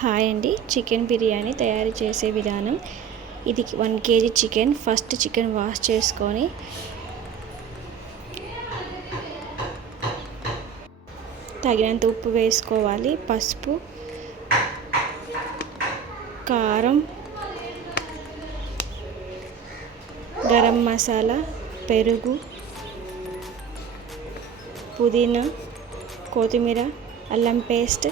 Hi అండి. Chicken biryani తయారు చేసే విధానం. ఇది 1 kg chicken. First chicken wash చేసుకొని తగినంత ఉప్పు వేసుకోవాలి, పసుపు, కారం, గరం మసాలా, పెరుగు, పుదీనా, కొత్తిమీర, అల్లం పేస్ట్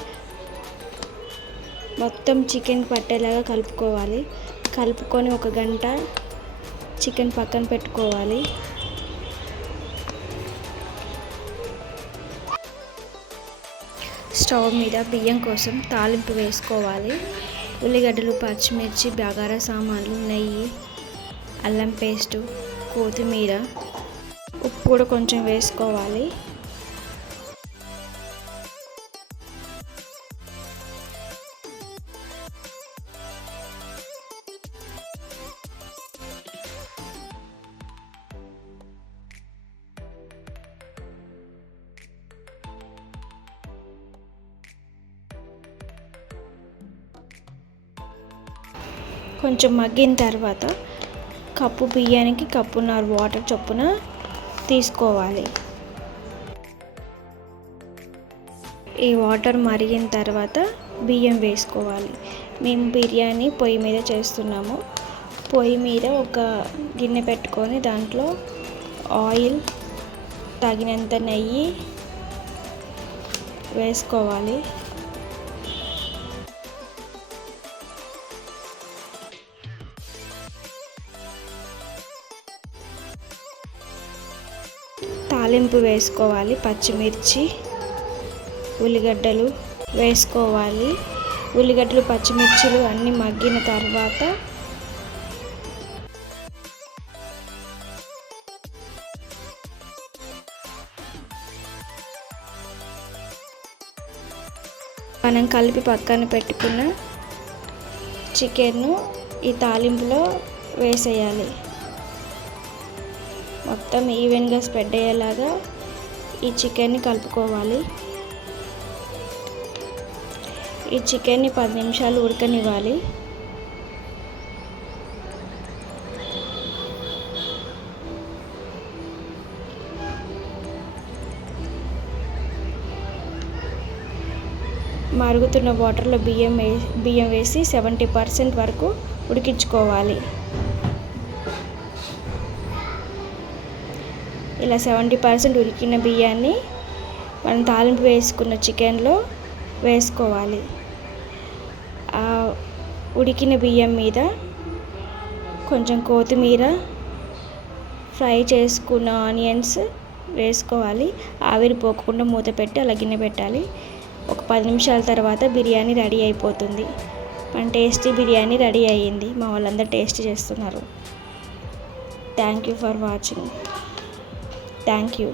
మొత్తం చికెన్ పట్టేలాగా కలుపుకోవాలి. కలుపుకొని 1 గంట చికెన్ పక్కన పెట్టుకోవాలి. స్టవ్ మీద బియ్యం కోసం తాలింపు వేసుకోవాలి. ఉల్లిగడ్డలు, పచ్చిమిర్చి, బగారా సామాన్లు, నెయ్యి, అల్లం పేస్టు, కొత్తిమీర, ఉప్పు కూడా కొంచెం వేసుకోవాలి. కొంచెం మగ్గిన తర్వాత కప్పు బియ్యానికి కప్పున్నర వాటర్ చొప్పున తీసుకోవాలి. ఈ వాటర్ మరిగిన తర్వాత బియ్యం వేసుకోవాలి. మేము బిర్యానీ పొయ్యి మీద చేస్తున్నాము. పొయ్యి మీద ఒక గిన్నె పెట్టుకొని దాంట్లో ఆయిల్, తగినంత నెయ్యి వేసుకోవాలి. తాలింపు వేసుకోవాలి. పచ్చిమిర్చి, ఉల్లిగడ్డలు వేసుకోవాలి. ఉల్లిగడ్డలు, పచ్చిమిర్చిలు అన్నీ మగ్గిన తర్వాత మనం కలిపి పక్కన పెట్టుకున్న చికెన్ను ఈ తాలింపులో వేసేయాలి. మొత్తం ఈవెన్గా స్ప్రెడ్ అయ్యేలాగా ఈ చికెన్ని కలుపుకోవాలి. ఈ చికెన్ని 10 నిమిషాలు ఉడకనివ్వాలి. మరుగుతున్న వాటర్లో బియ్యం వేసి 70% వరకు ఉడికించుకోవాలి. ఇలా 70% ఉడికిన బియ్యాన్ని మనం తాలింపు వేసుకున్న చికెన్లో వేసుకోవాలి. ఆ ఉడికిన బియ్యం మీద కొంచెం కొత్తిమీర, ఫ్రై చేసుకున్న ఆనియన్స్ వేసుకోవాలి. ఆవిరి పోకుండా మూత పెట్టి అలా గిన్నె పెట్టాలి. ఒక 10 నిమిషాల తర్వాత బిర్యానీ రెడీ అయిపోతుంది. మన టేస్టీ బిర్యానీ రెడీ అయ్యింది. మా వాళ్ళందరూ టేస్ట్ చేస్తున్నారు. Thank you for watching. Thank you.